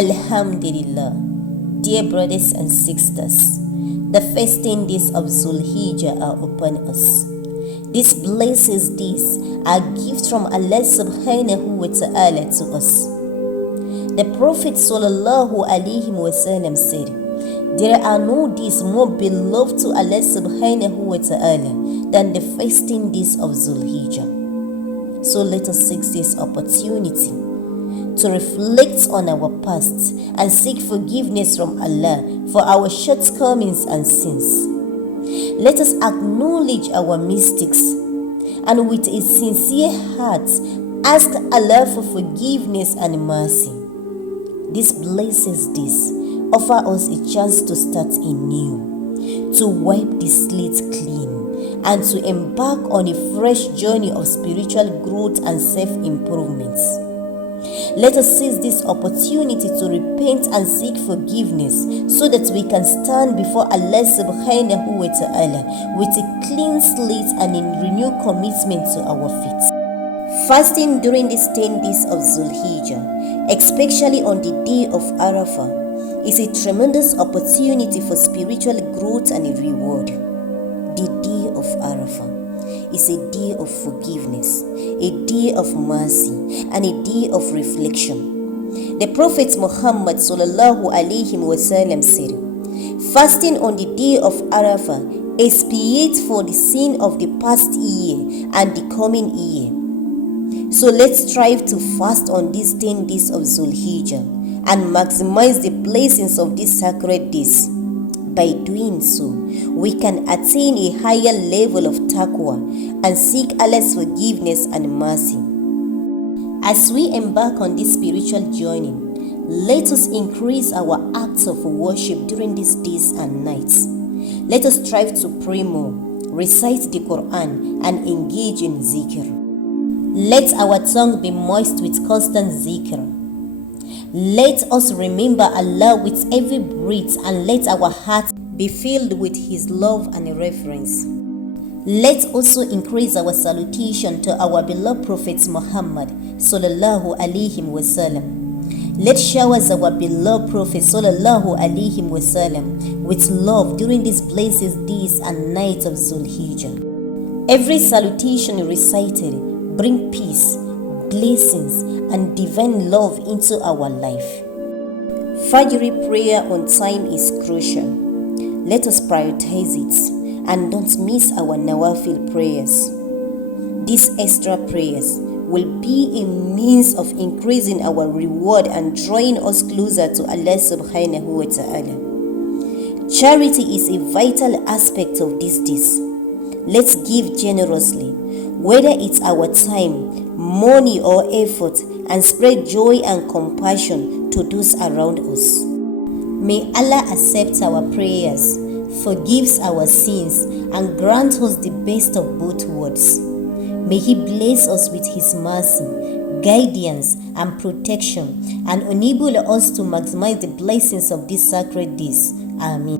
Alhamdulillah, dear brothers and sisters, the first 10 days of Dhul Hijjah are upon us. These blessed days are gifts from Allah subhanahu wa ta'ala to us. The Prophet sallallahu alaihi wasallam said, there are no days more beloved to Allah subhanahu wa ta'ala than the first 10 days of Dhul Hijjah. So let us seize this opportunity to reflect on our past and seek forgiveness from Allah for our shortcomings and sins. Let us acknowledge our mistakes and with a sincere heart ask Allah for forgiveness and mercy. These blessed days offer us a chance to start anew, to wipe the slate clean, and to embark on a fresh journey of spiritual growth and self-improvement. Let us seize this opportunity to repent and seek forgiveness so that we can stand before Allah subhanahu wa ta'ala with a clean slate and a renewed commitment to our faith. Fasting during these 10 days of Dhul Hijjah, especially on the day of Arafah, is a tremendous opportunity for spiritual growth and a reward. The day of Arafah is a day of forgiveness, a day of mercy, and a day of reflection. The Prophet Muhammad sallallahu alaihi wasallam said, fasting on the day of Arafah expiates for the sin of the past year and the coming year. So let's strive to fast on these 10 days of Dhul Hijjah and maximize the blessings of these sacred days. By doing so, we can attain a higher level of taqwa and seek Allah's forgiveness and mercy. As we embark on this spiritual journey, let us increase our acts of worship during these days and nights. Let us strive to pray more, recite the Quran, and engage in zikr. Let our tongue be moist with constant zikr. Let us remember Allah with every breath and let our hearts be filled with His love and reverence. Let's also increase our salutation to our beloved Prophet Muhammad sallallahu alaihi wasallam. Let's shower our beloved Prophet sallallahu alaihi wasallam with love during these blessed days and nights of Dhul Hijjah. Every salutation recited bring peace, blessings, and divine love into our life. Fajr prayer on time is crucial. Let us prioritize it and don't miss our Nawafil prayers. These extra prayers will be a means of increasing our reward and drawing us closer to Allah subhanahu wa ta'ala. Charity is a vital aspect of these days. Let's give generously, whether it's our time, money, or effort, and spread joy and compassion to those around us. May Allah accept our prayers, forgives our sins, and grant us the best of both worlds. May He bless us with His mercy, guidance, and protection, and enable us to maximize the blessings of these sacred days. Amen.